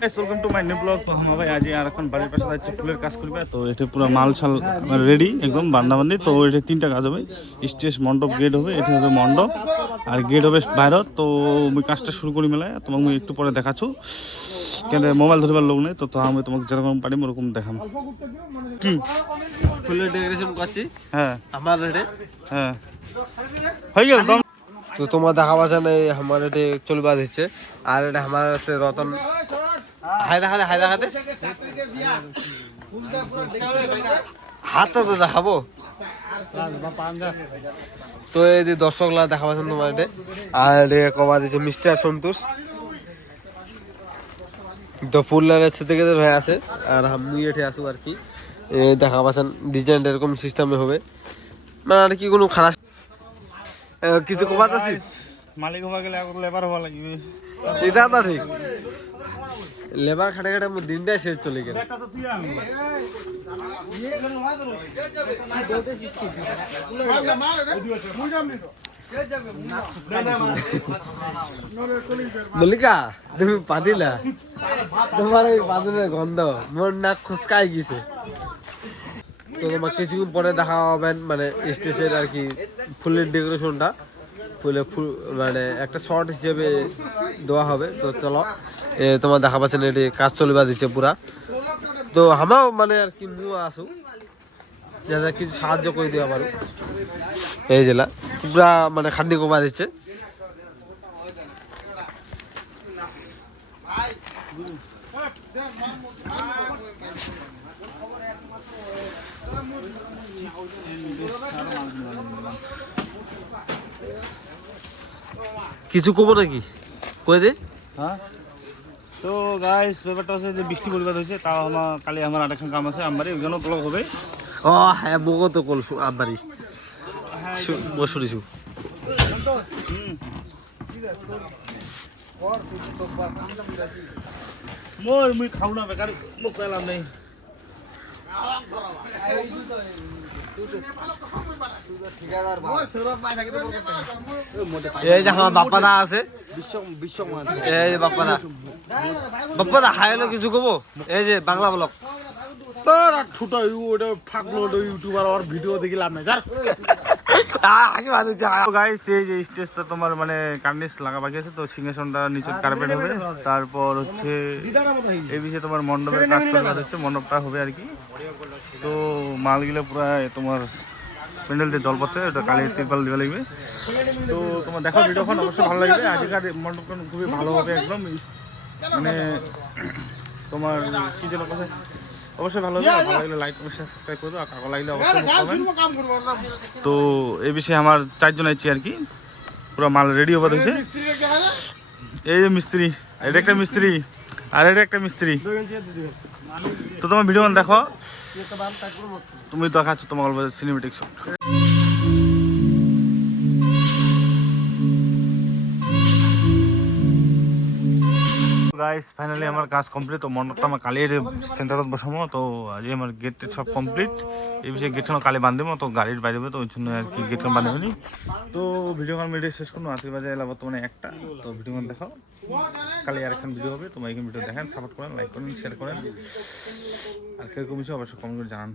Welcome to my new blog. তো আমার ভাই আজ আর এখন বাড়ির পাশে যাচ্ছে ফুলের কাজ করবে। তো এটা পুরো মাল শাল রেডি একদম বান্দাবান্দি। তো এটা তিনটা কাজ হবে, স্টেজ মণ্ডপ গেট হবে, এটা হবে মণ্ডপ আর গেট হবে বাইরত। তো আমি কাজটা শুরু করি মেলায়, তোমাকে আমি একটু পরে দেখাচ্ছ। কেন মোবাইল ধরবার লোক নেই, তো আমি তোমাকে যেরকম পারি ওরকম দেখাম। কি ফুলের ডেকোরেশন করছি? হ্যাঁ আমার রেটে হ্যাঁ হয়ে গেল। তো তোমার দেখা পাচ্ছে না আমার এটি চলবা দিচ্ছে। আর এটা আমার আছে রতন হায় দেখাতে হাতটা তো দেখাবো। তো এই যে দর্শকরা দেখা পাচ্ছেন তোমার এটে। আর কবা দিচ্ছে মিস্টার সন্তোষ। তো ফুলের সাথে হয়ে আছে আর আমি এঠে আসু আর কি। দেখা পাচ্ছেন ডিজাইন এরকম সিস্টেমে হবে, মানে আর কি কোনো খারাপ কিছু কমাতে আছি। মালিক হওয়া গেলে লেবার হওয়া লাগবে, এটা তো ঠিক। লেবার খাটে খাটে আমার দিনটাই শেষ চলে গেল। মল্লিকা তুমি পাদিলা, তোমার এই পাদিলের গন্ধ মোর নাক খুসকাই গেছে। তো তোমার কিছুক্ষণ পরে দেখা হবেন মানে স্টেজের আর কি ফুলের ডেকোরেশনটা। ফুল মানে একটা শর্ট হিসেবে দেওয়া হবে। তো চলো তোমার দেখা পাচ্ছেন এটি কাজ চলবা দিচ্ছে পুরা। তো আমরাও মানে আর কি আসু যা কিছু সাহায্য করে দেওয়া পারো। এই জেলা পুরা মানে খান্ডি কমা দিচ্ছে। কিছু কব নাকি কয়ে দে। হ্যাঁ তো গাইস ব্যাপারটা হচ্ছে যে বৃষ্টি পরিবার হয়েছে, তাও আমার কালি আমার আরেকখান কাম আছে, আমার ওইখানেও ব্লগ হবে। ও হ্যাঁ বগো তো কলসু আবারই শুনিছু। মোর মুই খাও না বেকার মুখ পেলাম নেই। এই যে আমার বাপ্পাদা আছে, এই যে বাপ্পাদা বাপ্পাদা হাই হলো কিছু কব। এই যে বাংলা ব্লগ তোর ছোট ওটা ফাঁকলো ইউটিউবার আর ভিডিও দেখি লাভ নাই যার হাসি বাজে। গাইস এই যে স্টেজটা তোমার মানে কার্নিশ লাগা বাকি আছে, তো সিংহাসনটা নিচে কার্পেট হবে। তারপর হচ্ছে এই বিষয়ে তোমার মণ্ডপের কাজ চলে যাচ্ছে, মণ্ডপটা হবে আর কি। তো মালগুলো পুরো তোমার প্যান্ডেল দিয়ে জল পাচ্ছে, ওটা কালির তিরপাল দেওয়া লাগবে। তো তোমার দেখো ভিডিওখন অবশ্যই ভালো লাগবে। আগেকার মণ্ডপটা খুবই ভালো হবে একদম, মানে তোমার কি যেন কথা অবশ্যই ভালো হবে। ভালো লাগলে লাইক কমেন্ট সাবস্ক্রাইব করে দাও, আর কাগজ লাগলে অবশ্যই কমেন্ট। তো এই বিষয়ে আমার চারজন আছি আর কি, পুরো মাল রেডি হবার হয়েছে। এই যে মিস্ত্রি, এটা একটা মিস্ত্রি আর এটা একটা মিস্ত্রি। তো তোমার ভিডিও দেখো, তুমি দেখাচ্ছ তোমার সিনেমেটিক শট। গাইস ফাইনালি আমার কাজ কমপ্লিট। তো মণ্ডপটা আমার কালির সেন্টারত বসামো। তো আজ আমার গেট সব কমপ্লিট। এই বিষয়ে গেটখানো কালি বাঁধিব, তো গাড়ির বাইরে তো ওই জন্য আর কি গেটখান বাঁধিবনি। তো ভিডিওখান ভিডিও শেষ করুন, আজকে বাজে এলা বর্তমানে একটা। তো ভিডিওখান দেখাও, কালি আরেকখান ভিডিও হবে। তোমার এখানে ভিডিও দেখেন, সাপোর্ট করেন, লাইক করেন, শেয়ার করেন, আর কিরকম কিছু অবশ্যই কমেন্ট করে জানান।